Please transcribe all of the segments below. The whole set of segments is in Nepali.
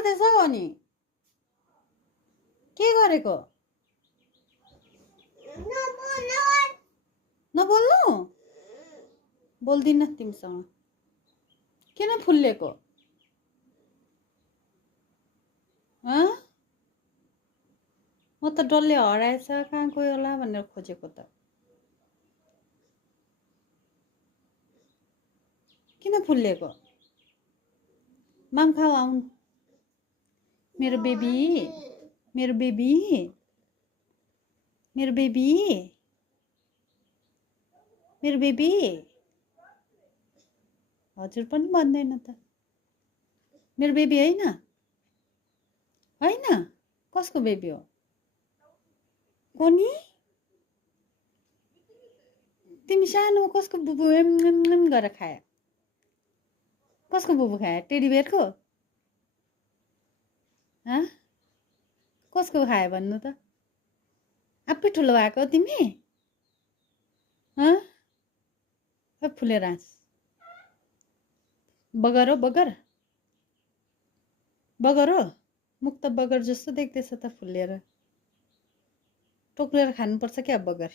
गर्दैछौ अनि के गरेको नबोल्नु बोल्दिन तिमीसँग किन फुल्लेको म त डल्ले हराएछ कहाँ गयो होला भनेर खोजेको त किन फुल्लेको माम खाऊ आउनु मेरो बेबी मेरो बेबी मेरो बेबी मेरो बेबी हजुर पनि भन्दैन त मेरो बेबी हैन हैन कसको बेबी हो कोनी तिमी सानो कसको बुबु एम गरेर खाए कसको बुबु खाए टेडी बेयरको कसको खाए भन्नु त आफै ठुलो भएको तिमी फुलेर हाँस बगर हो बगर बगर हो मुख त बगर जस्तो देख्दैछ त फुलेर टोक्रेर खानुपर्छ क्या बगर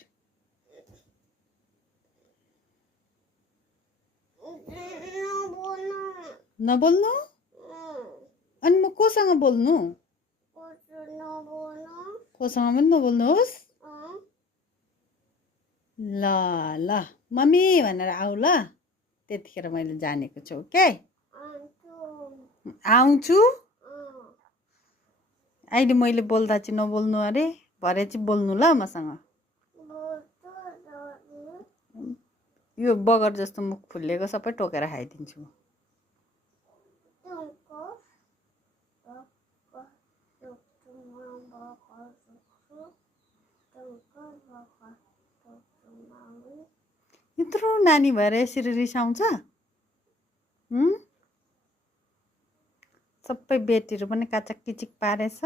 नबोल्नु अनि म कोसँग बोल्नु कोसँग पनि नबोल्नुहोस् ल ल मम्मी भनेर आऊ ल त्यतिखेर मैले जानेको छु ओके आउँछु अहिले मैले बोल्दा चाहिँ नबोल्नु अरे भरे चाहिँ बोल्नु ल मसँग यो बगर जस्तो मुख फुल्लेको सबै टोकेर खाइदिन्छु यत्रो नानी भएर यसरी रिसाउँछ सबै बेटीहरू पनि काचक किचिक पारेछ